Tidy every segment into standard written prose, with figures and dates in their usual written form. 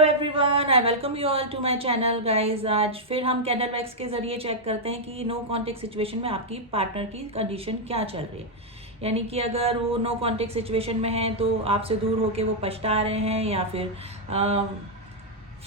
Hello everyone, I welcome you all to my channel guys. आज फिर हम candle wax के जरिए चेक करते हैं कि नो कॉन्टेक्ट सिचुएशन में आपकी पार्टनर की कंडीशन क्या चल रही है। यानी कि अगर वो नो कॉन्टेक्ट सिचुएशन में है तो आपसे दूर होके वो पछता रहे हैं, या फिर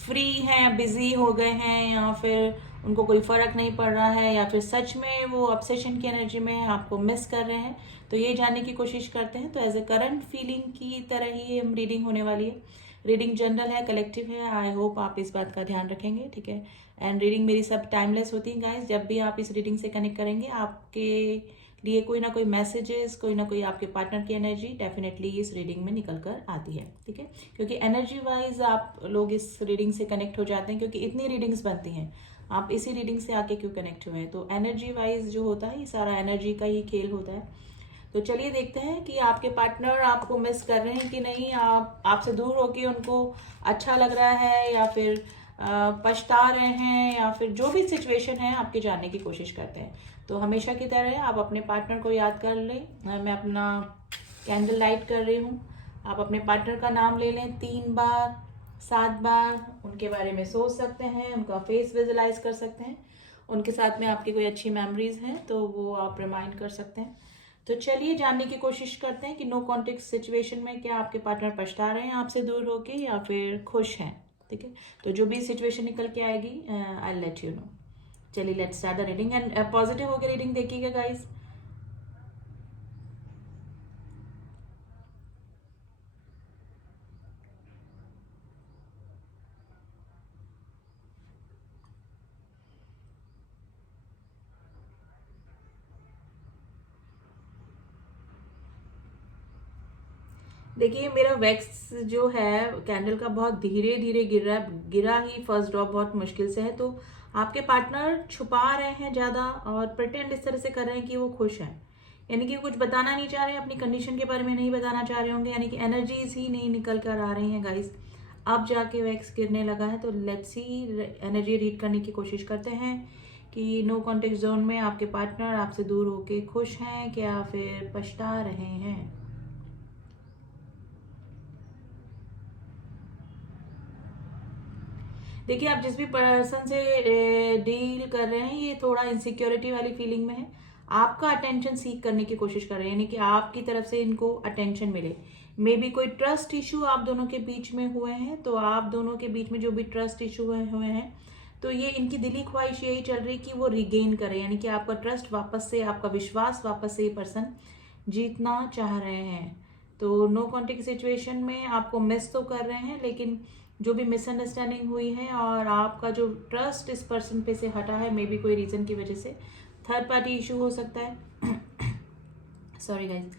फ्री हैं, बिजी हो गए हैं, या फिर उनको कोई फर्क नहीं पड़ रहा है, या फिर सच में वो ऑब्सेशन की एनर्जी में आपको मिस कर रहे हैं। तो ये जानने की कोशिश करते हैं। तो एज ए करंट फीलिंग की तरह ही हम रीडिंग होने वाली है। रीडिंग जनरल है, कलेक्टिव है। आई होप आप इस बात का ध्यान रखेंगे, ठीक है। एंड रीडिंग मेरी सब टाइमलेस होती है गाइस। जब भी आप इस रीडिंग से कनेक्ट करेंगे, आपके लिए कोई ना कोई मैसेजेस, कोई ना कोई आपके पार्टनर की एनर्जी डेफिनेटली इस रीडिंग में निकल कर आती है, ठीक है। क्योंकि एनर्जी वाइज आप लोग इस रीडिंग से कनेक्ट हो जाते हैं, क्योंकि इतनी रीडिंग्स बनती हैं। आप इसी रीडिंग से आके क्यों कनेक्ट हुए हैं? तो एनर्जी वाइज जो होता है, ये सारा एनर्जी का ही खेल होता है। तो चलिए देखते हैं कि आपके पार्टनर आपको मिस कर रहे हैं कि नहीं, आपसे दूर होके उनको अच्छा लग रहा है, या फिर पछता रहे हैं, या फिर जो भी सिचुएशन है आपके जानने की कोशिश करते हैं। तो हमेशा की तरह आप अपने पार्टनर को याद कर लें। मैं अपना कैंडल लाइट कर रही हूँ। आप अपने पार्टनर का नाम ले लें 3 बार, 7 बार। उनके बारे में सोच सकते हैं, उनका फेस विजुलाइज कर सकते हैं। उनके साथ में आपकी कोई अच्छी मेमोरीज हैं तो वो आप रिमाइंड कर सकते हैं। तो चलिए जानने की कोशिश करते हैं कि नो कॉन्टेक्ट सिचुएशन में क्या आपके पार्टनर पछता रहे हैं आपसे दूर होके, या फिर खुश हैं, ठीक है। तो जो भी सिचुएशन निकल के आएगी, आई लेट यू नो। चलिए let's start the reading. And positive होकर रीडिंग देखिएगा गाइस। देखिए, मेरा वैक्स जो है कैंडल का बहुत धीरे धीरे गिरा ही फर्स्ट ड्रॉप बहुत मुश्किल से है। तो आपके पार्टनर छुपा रहे हैं ज्यादा, और प्रिटेंड इस तरह से कर रहे हैं कि वो खुश हैं। यानी कि कुछ बताना नहीं चाह रहे हैं, अपनी कंडीशन के बारे में नहीं बताना चाह रहे होंगे। यानी कि एनर्जीज ही नहीं निकल कर आ रही हैं गाइस। अब जाके वैक्स गिरने लगा है। तो लेट्स सी, एनर्जी रीड करने की कोशिश करते हैं कि नो कॉन्टेक्ट जोन में आपके पार्टनर आपसे दूर होके खुश हैं क्या, फिर पछता रहे हैं। देखिए, आप जिस भी पर्सन से डील कर रहे हैं, ये थोड़ा इनसिक्योरिटी वाली फीलिंग में है। आपका अटेंशन सीख करने की कोशिश कर रहे हैं, यानी कि आपकी तरफ से इनको अटेंशन मिले। मे बी कोई ट्रस्ट इशू आप दोनों के बीच में हुए हैं। तो आप दोनों के बीच में जो भी ट्रस्ट इशू हुए हैं, तो ये इनकी दिली ख्वाहिश यही चल रही है कि वो रिगेन करें, यानी कि आपका ट्रस्ट वापस से, आपका विश्वास वापस से ये पर्सन जीतना चाह रहे हैं। तो नो कॉन्टेक्ट सिचुएशन में आपको मिस तो कर रहे हैं, लेकिन जो भी मिसअंडरस्टैंडिंग हुई है और आपका जो ट्रस्ट इस पर्सन पे से हटा है, मे बी कोई रीजन की वजह से, थर्ड पार्टी इशू हो सकता है। Sorry guys.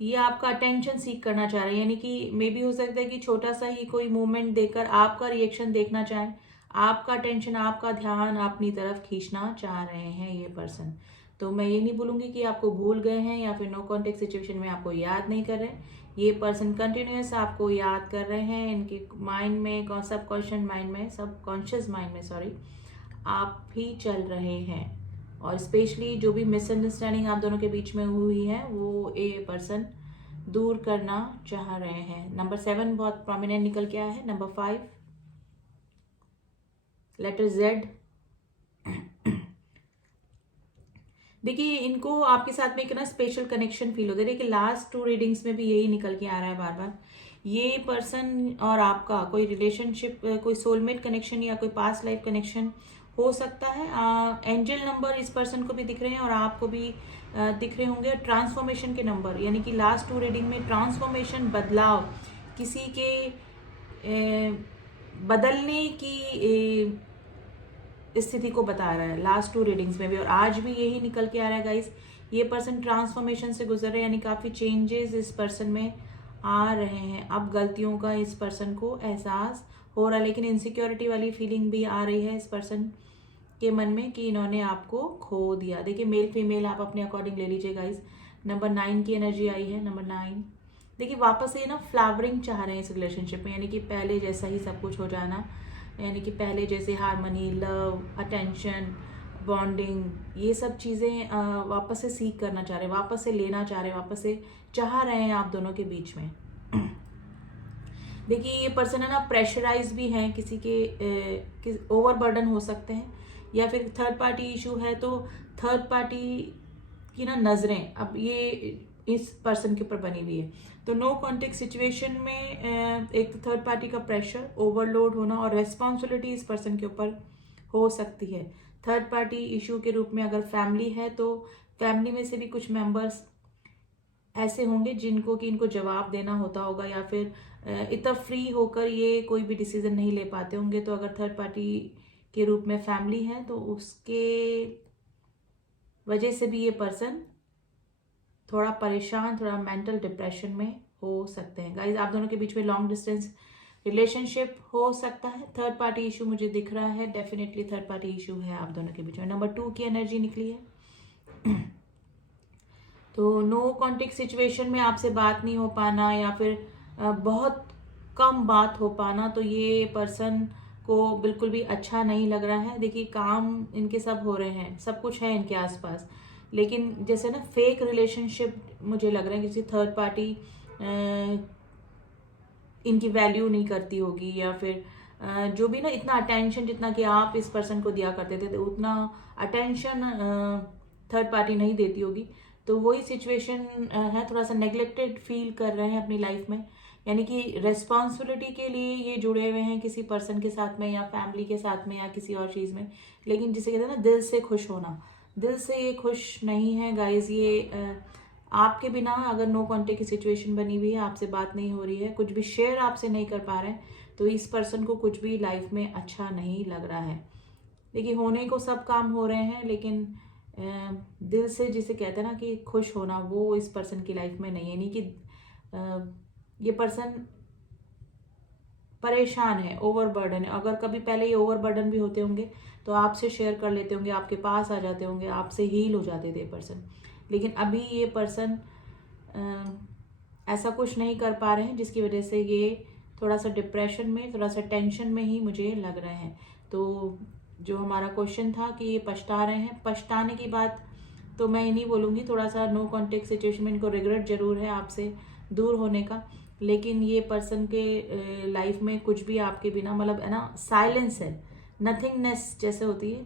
ये आपका अटेंशन सीख करना चाह रहे हैं, यानी कि मे बी हो सकता है कि छोटा सा ही कोई मूवमेंट देकर आपका रिएक्शन देखना चाहें। आपका अटेंशन, आपका ध्यान अपनी तरफ खींचना चाह रहे हैं ये पर्सन। तो मैं ये नहीं बोलूंगी कि आपको भूल गए हैं, या फिर नो कॉन्टेक्ट सिचुएशन में आपको याद नहीं कर रहे। ये पर्सन कंटिन्यूस आपको याद कर रहे हैं। इनके माइंड में, सब कॉन्शियस माइंड में, सब कॉन्शियस माइंड में, सॉरी, आप ही चल रहे हैं। और स्पेशली जो भी मिसअंडरस्टैंडिंग आप दोनों के बीच में हुई है, वो ए पर्सन दूर करना चाह रहे हैं। नंबर 7 बहुत प्रोमिनेंट निकल के आया है। Number 5, letter Z. देखिए, इनको आपके साथ में एक ना स्पेशल कनेक्शन फील होता है। देखिए, लास्ट 2 रीडिंग्स में भी यही निकल के आ रहा है बार बार। ये पर्सन और आपका कोई रिलेशनशिप, कोई सोलमेट कनेक्शन या कोई पास्ट लाइफ कनेक्शन हो सकता है। एंजल नंबर इस पर्सन को भी दिख रहे हैं और आपको भी दिख रहे होंगे। ट्रांसफॉर्मेशन के नंबर, यानी कि लास्ट 2 रीडिंग में ट्रांसफॉर्मेशन, बदलाव, किसी के बदलने की स्थिति को बता रहा है लास्ट 2 रीडिंग्स में भी, और आज भी यही निकल के आ रहा है गाइस। ये पर्सन ट्रांसफॉर्मेशन से गुजर रहे हैं, यानी काफी चेंजेस इस पर्सन में आ रहे हैं। अब गलतियों का इस पर्सन को एहसास हो रहा है, लेकिन इनसिक्योरिटी वाली फीलिंग भी आ रही है इस पर्सन के मन में कि इन्होंने आपको खो दिया। देखिए, मेल फीमेल आप अपने अकॉर्डिंग ले लीजिए गाइस। नंबर 9 की एनर्जी आई है। नंबर 9, देखिए, वापस से ना फ्लावरिंग चाह रहे हैं इस रिलेशनशिप में, यानी कि पहले जैसा ही सब कुछ हो जाना। यानी कि पहले जैसे हारमनी, लव, अटेंशन, बॉन्डिंग, ये सब चीज़ें वापस से सीख करना चाह रहे हैं, वापस से लेना चाह रहे हैं, वापस से चाह रहे हैं आप दोनों के बीच में। देखिए ये पर्सन है ना प्रेशराइज भी हैं, किसी के ओवरबर्डन हो सकते हैं, या फिर थर्ड पार्टी इशू है तो थर्ड पार्टी की ना नज़रें अब ये इस पर्सन के ऊपर बनी हुई है। तो नो कॉन्टेक्ट सिचुएशन में एक तो थर्ड पार्टी का प्रेशर, ओवरलोड होना और रेस्पॉन्सिबिलिटी इस पर्सन के ऊपर हो सकती है। थर्ड पार्टी इशू के रूप में अगर फैमिली है तो फैमिली में से भी कुछ मेंबर्स ऐसे होंगे जिनको कि इनको जवाब देना होता होगा, या फिर इतना फ्री होकर ये कोई भी डिसीजन नहीं ले पाते होंगे। तो अगर थर्ड पार्टी के रूप में फैमिली है तो उसके वजह से भी ये पर्सन थोड़ा परेशान, थोड़ा मेंटल डिप्रेशन में हो सकते हैं। गाइज आप दोनों के बीच में लॉन्ग डिस्टेंस रिलेशनशिप हो सकता है। थर्ड पार्टी इशू मुझे दिख रहा है, डेफिनेटली थर्ड पार्टी इशू है आप दोनों के बीच में। नंबर 2 की एनर्जी निकली है। तो नो कॉन्टेक्ट सिचुएशन में आपसे बात नहीं हो पाना, या फिर बहुत कम बात हो पाना, तो ये पर्सन को बिल्कुल भी अच्छा नहीं लग रहा है। देखिए काम इनके सब हो रहे हैं, सब कुछ है इनके आसपास, लेकिन जैसे ना फेक रिलेशनशिप मुझे लग रहा है, किसी थर्ड पार्टी इनकी वैल्यू नहीं करती होगी, या फिर जो भी ना इतना अटेंशन जितना कि आप इस पर्सन को दिया करते थे तो उतना अटेंशन थर्ड पार्टी नहीं देती होगी। तो वही सिचुएशन है, थोड़ा सा नेग्लेक्टेड फील कर रहे हैं अपनी लाइफ में, यानी कि रेस्पॉन्सिबिलिटी के लिए ये जुड़े हुए हैं किसी पर्सन के साथ में, या फैमिली के साथ में, या किसी और चीज़ में, लेकिन जिसे कहते हैं ना दिल से खुश होना, दिल से ये खुश नहीं है गाइज। ये आपके बिना अगर नो कॉन्टेक्ट की सिचुएशन बनी हुई है, आपसे बात नहीं हो रही है, कुछ भी शेयर आपसे नहीं कर पा रहे हैं, तो इस पर्सन को कुछ भी लाइफ में अच्छा नहीं लग रहा है। देखिए होने को सब काम हो रहे हैं, लेकिन दिल से जिसे कहते हैं ना कि खुश होना, वो इस पर्सन की लाइफ में नहीं है। नहीं कि ये पर्सन परेशान है, ओवरबर्डन है। अगर कभी पहले ये ओवरबर्डन भी होते होंगे तो आपसे शेयर कर लेते होंगे, आपके पास आ जाते होंगे, आपसे हील हो जाते थे ये पर्सन, लेकिन अभी ये पर्सन ऐसा कुछ नहीं कर पा रहे हैं, जिसकी वजह से ये थोड़ा सा डिप्रेशन में, थोड़ा सा टेंशन में ही मुझे लग रहे हैं। तो जो हमारा क्वेश्चन था कि ये पछता रहे हैं, पछताने की बात तो मैं नहीं बोलूँगी, थोड़ा सा नो कॉन्टेक्ट सिचुएशन में इनको रिग्रेट जरूर है आपसे दूर होने का, लेकिन ये पर्सन के लाइफ में कुछ भी आपके बिना, मतलब है ना, साइलेंस है, नथिंगनेस जैसे होती है,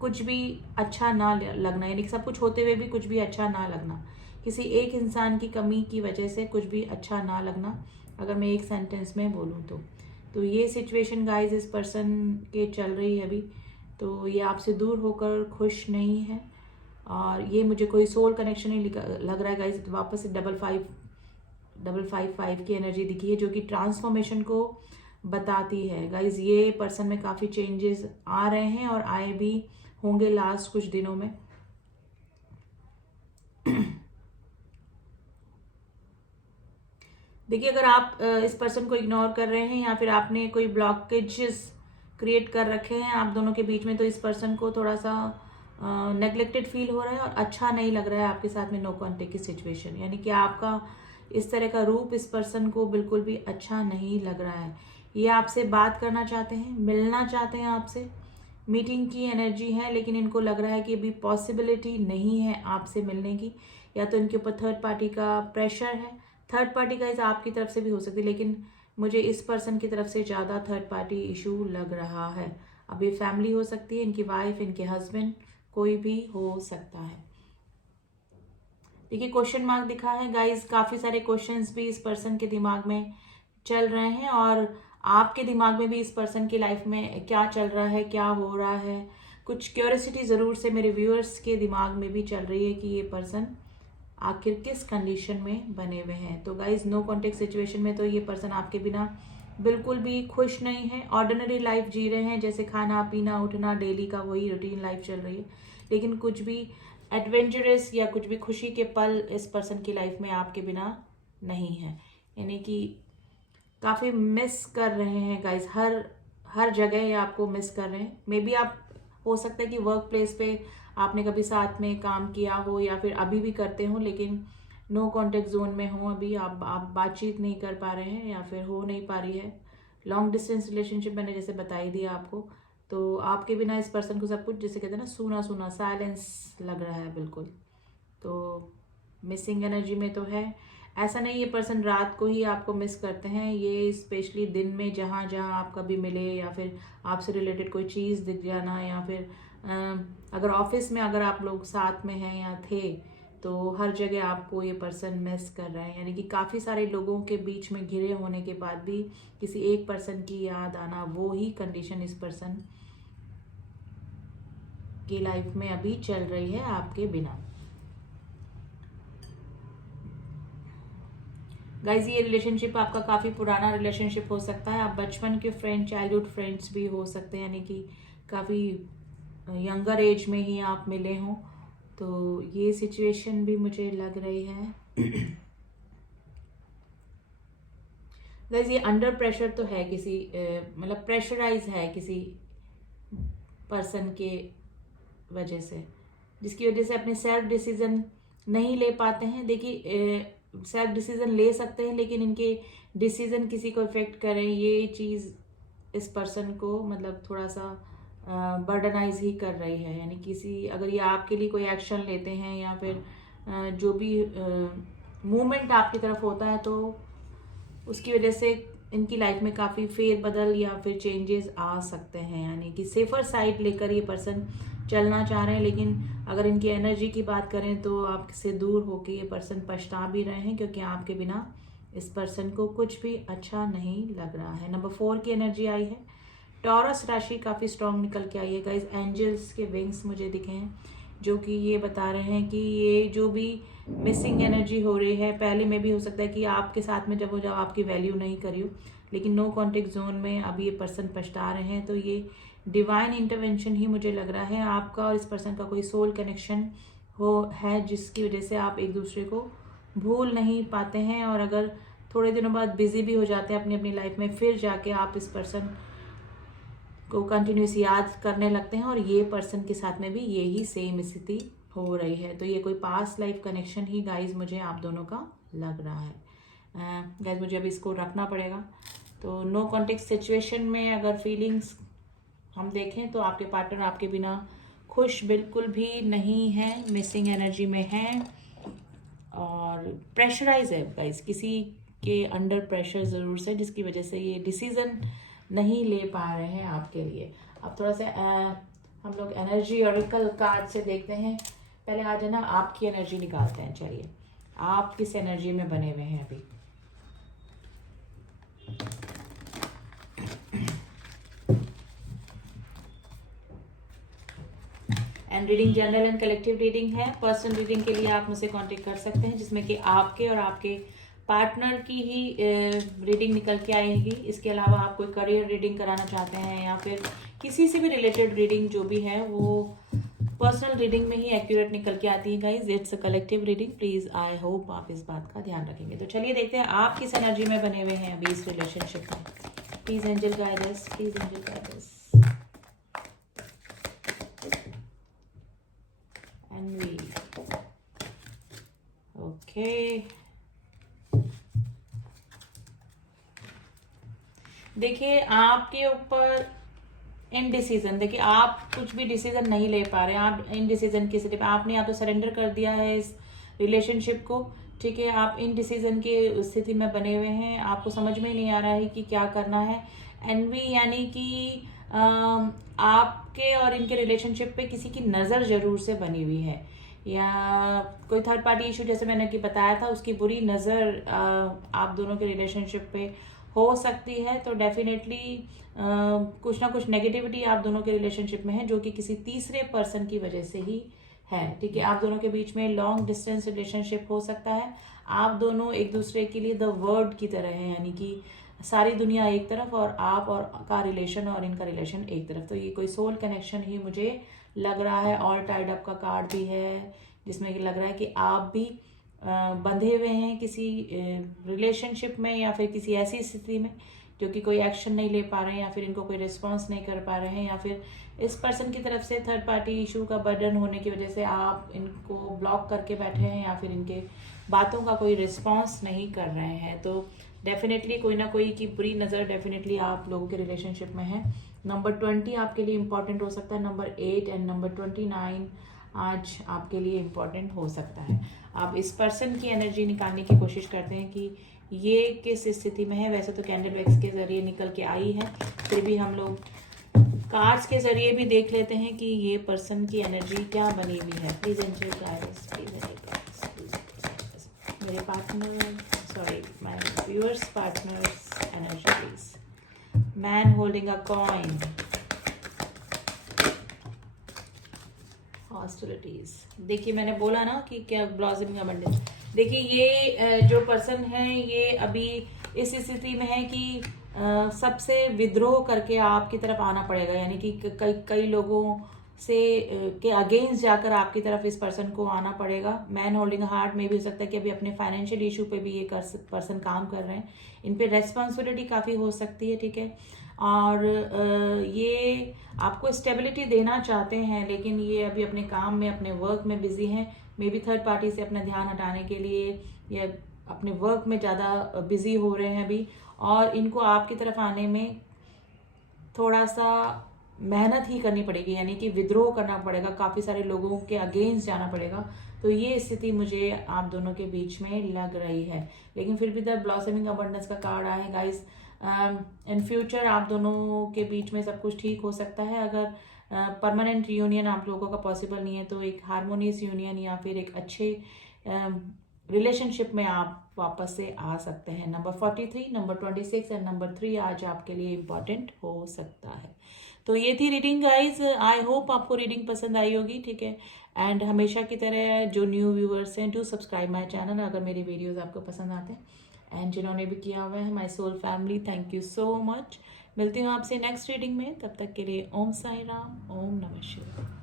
कुछ भी अच्छा ना लगना, यानी कि सब कुछ होते हुए भी कुछ भी अच्छा ना लगना, किसी एक इंसान की कमी की वजह से कुछ भी अच्छा ना लगना, अगर मैं एक सेंटेंस में बोलूँ तो ये सिचुएशन गाइज इस पर्सन के चल रही है अभी। तो ये आपसे दूर होकर खुश नहीं है, और ये मुझे कोई सोल कनेक्शन नहीं लग रहा है गाइज। वापस से 555 की एनर्जी दिखी है, जो कि ट्रांसफॉर्मेशन को बताती है गाइज। ये पर्सन में काफ़ी चेंजेस आ रहे हैं और आए भी होंगे लास्ट कुछ दिनों में। देखिए अगर आप इस पर्सन को इग्नोर कर रहे हैं, या फिर आपने कोई ब्लॉकेजेस क्रिएट कर रखे हैं आप दोनों के बीच में, तो इस पर्सन को थोड़ा सा नेग्लेक्टेड फील हो रहा है और अच्छा नहीं लग रहा है आपके साथ में नो कॉन्टेक्ट की सिचुएशन, यानी कि आपका इस तरह का रूप इस पर्सन को बिल्कुल भी अच्छा नहीं लग रहा है। ये आपसे बात करना चाहते हैं, मिलना चाहते हैं आपसे, मीटिंग की एनर्जी है, लेकिन इनको लग रहा है कि अभी पॉसिबिलिटी नहीं है आपसे मिलने की, या तो इनके ऊपर थर्ड पार्टी का प्रेशर है। थर्ड पार्टी का इस आपकी तरफ से भी हो सकती है, लेकिन मुझे इस पर्सन की तरफ से ज़्यादा थर्ड पार्टी इशू लग रहा है। अब ये फैमिली हो सकती है, इनकी वाइफ, इनके हस्बैंड, कोई भी हो सकता है। देखिए क्वेश्चन मार्क दिखा है गाइज, काफ़ी सारे क्वेश्चंस भी इस पर्सन के दिमाग में चल रहे हैं, और आपके दिमाग में भी इस पर्सन की लाइफ में क्या चल रहा है, क्या हो रहा है, कुछ क्यूरियोसिटी ज़रूर से मेरे व्यूअर्स के दिमाग में भी चल रही है कि ये पर्सन आखिर किस कंडीशन में बने हुए हैं। तो गाइज नो कॉन्टेक्ट सिचुएशन में तो ये पर्सन आपके बिना बिल्कुल भी खुश नहीं है, ऑर्डिनरी लाइफ जी रहे हैं, जैसे खाना पीना उठना डेली का वही रूटीन लाइफ चल रही है, लेकिन कुछ भी एडवेंचरस या कुछ भी खुशी के पल इस पर्सन की लाइफ में आपके बिना नहीं है, यानी कि काफ़ी मिस कर रहे हैं गाइज, हर जगह ये आपको मिस कर रहे हैं। मे बी आप, हो सकता है कि वर्क प्लेस पे आपने कभी साथ में काम किया हो, या फिर अभी भी करते हो, लेकिन नो कॉन्टेक्ट जोन में हो अभी, आप बातचीत नहीं कर पा रहे हैं, या फिर हो नहीं पा रही है। लॉन्ग डिस्टेंस रिलेशनशिप मैंने जैसे बताई दिया आपको, तो आपके बिना इस पर्सन को सब कुछ, जैसे कहते हैं ना, सूना सूना साइलेंस लग रहा है बिल्कुल। तो मिसिंग एनर्जी में तो है, ऐसा नहीं ये पर्सन रात को ही आपको मिस करते हैं, ये स्पेशली दिन में जहाँ जहाँ आप कभी मिले या फिर आपसे रिलेटेड कोई चीज़ दिख जाना, या फिर अगर ऑफिस में अगर आप लोग साथ में हैं या थे तो हर जगह आपको ये पर्सन मिस कर रहे हैं। यानी कि काफ़ी सारे लोगों के बीच में घिरे होने के बाद भी किसी एक पर्सन की याद आना, वो ही कंडीशन इस पर्सन की लाइफ में अभी चल रही है आपके बिना। गाइज ये रिलेशनशिप आपका काफ़ी पुराना रिलेशनशिप हो सकता है। आप बचपन के फ्रेंड, चाइल्डहुड फ्रेंड्स भी हो सकते हैं, यानी कि काफ़ी यंगर एज में ही आप मिले हों, तो ये सिचुएशन भी मुझे लग रही है। गाइज ये अंडर प्रेशर तो है किसी मतलब प्रेशराइज है किसी पर्सन के वजह से, जिसकी वजह से अपने सेल्फ डिसीजन नहीं ले पाते हैं। देखिए सेल्फ डिसीजन ले सकते हैं, लेकिन इनके डिसीजन किसी को इफेक्ट करें, ये चीज़ इस पर्सन को मतलब थोड़ा सा बर्डनाइज ही कर रही है। यानी किसी अगर ये आपके लिए कोई एक्शन लेते हैं या फिर जो भी मूवमेंट आपकी तरफ होता है, तो उसकी वजह से इनकी लाइफ में काफ़ी फेरबदल या फिर चेंजेस आ सकते हैं। यानी कि सेफर साइड लेकर ये पर्सन चलना चाह रहे हैं, लेकिन अगर इनकी एनर्जी की बात करें तो आपसे दूर होकर ये पर्सन पछता भी रहे हैं, क्योंकि आपके बिना इस पर्सन को कुछ भी अच्छा नहीं लग रहा है। नंबर 4 की एनर्जी आई है, टॉरस राशि काफ़ी स्ट्रॉन्ग निकल के आई है गाइज। एंजल्स के विंग्स मुझे दिखे हैं, जो कि ये बता रहे हैं कि ये जो भी मिसिंग एनर्जी हो रही है, पहले में भी हो सकता है कि आपके साथ में जब आपकी वैल्यू नहीं करी हो, लेकिन नो कॉन्टेक्ट जोन में अब ये पर्सन पछता रहे हैं, तो ये डिवाइन इंटरवेंशन ही मुझे लग रहा है। आपका और इस पर्सन का कोई सोल कनेक्शन है, जिसकी वजह से आप एक दूसरे को भूल नहीं पाते हैं, और अगर थोड़े दिनों बाद बिजी भी हो जाते हैं अपनी अपनी लाइफ में, फिर जाके आप इस पर्सन को कंटिन्यूस याद करने लगते हैं, और ये पर्सन के साथ में भी यही सेम स्थिति हो रही है। तो ये कोई पास्ट लाइफ कनेक्शन ही गाइज मुझे आप दोनों का लग रहा है। गाइज मुझे अभी इसको रखना पड़ेगा। तो नो कॉन्टेक्ट सिचुएशन में अगर फीलिंग्स हम देखें तो आपके पार्टनर आपके बिना खुश बिल्कुल भी नहीं है, मिसिंग एनर्जी में है और प्रेशराइज है गाइज, किसी के अंडर प्रेशर ज़रूर से, जिसकी वजह से ये डिसीज़न नहीं ले पा रहे हैं आपके लिए। अब थोड़ा सा हम लोग एनर्जी ऑरेकल कार्ड से देखते हैं। पहले आज है ना आपकी एनर्जी निकालते हैं। चलिए, आप किस एनर्जी में बने हुए हैं अभी? And reading general and collective reading है। पर्सनल रीडिंग के लिए आप मुझसे कांटेक्ट कर सकते हैं, जिसमें कि आपके और आपके पार्टनर की ही रीडिंग निकल के आएगी। इसके अलावा आप कोई करियर रीडिंग कराना चाहते हैं या फिर किसी से भी रिलेटेड रीडिंग जो भी है वो पर्सनल रीडिंग में ही एक्यूरेट निकल के आती है guys. It's a collective reading, please I hope आप इस बात का ध्यान रखेंगे। तो चलिए देखते हैं आप किस एनर्जी में बने हुए हैं अभी इस रिलेशनशिप में। Please angel guide us, please angel guide us. And we okay, देखिए आपके ऊपर इनडिसीजन, देखिए आप कुछ भी डिसीजन नहीं ले पा रहे हैं। आप इनडिसीजन की स्थिति पे, आपने या तो सरेंडर कर दिया है इस रिलेशनशिप को, ठीक है, आप इनडिसीजन की स्थिति में बने हुए हैं, आपको समझ में नहीं आ रहा है कि क्या करना है। एनवी यानी कि आपके और इनके रिलेशनशिप पे किसी की नज़र जरूर से बनी हुई है, या कोई थर्ड पार्टी इशू जैसे मैंने कि बताया था, उसकी बुरी नज़र आप दोनों के रिलेशनशिप पे हो सकती है। तो डेफिनेटली कुछ ना कुछ नेगेटिविटी आप दोनों के रिलेशनशिप में है, जो कि किसी तीसरे पर्सन की वजह से ही है, ठीक है। आप दोनों के बीच में लॉन्ग डिस्टेंस रिलेशनशिप हो सकता है। आप दोनों एक दूसरे के लिए द वर्ल्ड की तरह हैं, यानी कि सारी दुनिया एक तरफ और आप और का रिलेशन और इनका रिलेशन एक तरफ। तो ये कोई सोल कनेक्शन ही मुझे लग रहा है। ऑल टाइड अप का कार्ड भी है, जिसमें लग रहा है कि आप भी बंधे हुए हैं किसी रिलेशनशिप में या फिर किसी ऐसी स्थिति में जो कि कोई एक्शन नहीं ले पा रहे हैं, या फिर इनको कोई रिस्पॉन्स नहीं कर पा रहे हैं, या फिर इस पर्सन की तरफ से थर्ड पार्टी इशू का बर्डन होने की वजह से आप इनको ब्लॉक करके बैठे हैं, या फिर इनके बातों का कोई रिस्पॉन्स नहीं कर रहे हैं। तो डेफिनेटली कोई ना कोई की बुरी नज़र डेफिनेटली आप लोगों के रिलेशनशिप में है। नंबर 20 आपके लिए इंपॉर्टेंट हो सकता है, नंबर 8 एंड नंबर 29 आज आपके लिए इम्पोर्टेंट हो सकता है। आप इस पर्सन की एनर्जी निकालने की कोशिश करते हैं कि ये किस स्थिति में है। वैसे तो कैंडल वैक्स के ज़रिए निकल के आई है, फिर भी हम लोग कार्ड्स के ज़रिए भी देख लेते हैं कि ये पर्सन की एनर्जी क्या बनी हुई है। प्लीज़ एंजल गाइस, प्लीज़ मेरे partner, sorry my viewers partners energy please. Man holding a coin, hostilities. देखिए मैंने बोला ना कि क्या ब्लॉसमिंग अबंडेंस। देखिए ये जो पर्सन है ये अभी इस स्थिति में है कि सबसे विद्रोह करके आपकी तरफ आना पड़ेगा, यानी कि कई लोगों से के अगेंस्ट जाकर आपकी तरफ इस पर्सन को आना पड़ेगा। मैन होल्डिंग हार्ट में भी हो सकता है कि अभी अपने फाइनेंशियल इशू पे भी ये पर्सन काम कर रहे हैं। इन पे रेस्पॉन्सिबिलिटी काफ़ी हो सकती है, ठीक है। और ये आपको स्टेबिलिटी देना चाहते हैं, लेकिन ये अभी अपने काम में, अपने वर्क में बिजी हैं। मे बी थर्ड पार्टी से अपना ध्यान हटाने के लिए या अपने वर्क में ज़्यादा बिजी हो रहे हैं अभी, और इनको आपकी तरफ आने में थोड़ा सा मेहनत ही करनी पड़ेगी, यानी कि विद्रोह करना पड़ेगा, काफ़ी सारे लोगों के अगेंस्ट जाना पड़ेगा। तो ये स्थिति मुझे आप दोनों के बीच में लग रही है। लेकिन फिर भी द ब्लॉसमिंग अबंडेंस का कार्ड आया है गाइस। इन फ्यूचर आप दोनों के बीच में सब कुछ ठीक हो सकता है। अगर परमानेंट यूनियन आप लोगों का पॉसिबल नहीं है तो एक हार्मोनियस यूनियन या फिर एक अच्छे रिलेशनशिप में आप वापस से आ सकते हैं। नंबर 43, नंबर 26 एंड नंबर 3 आज आपके लिए इम्पॉर्टेंट हो सकता है। तो ये थी रीडिंग गाइज। आई होप आपको रीडिंग पसंद आई होगी, ठीक है। एंड हमेशा की तरह जो न्यू व्यूअर्स हैं, डू सब्सक्राइब माय चैनल अगर मेरे वीडियोस आपको पसंद आते हैं। एंड जिन्होंने भी किया हुआ है, my soul family, thank you so much. मिलती हूँ आपसे नेक्स्ट रीडिंग में, तब तक के लिए ओम साई राम, ओम नमः शिवाय।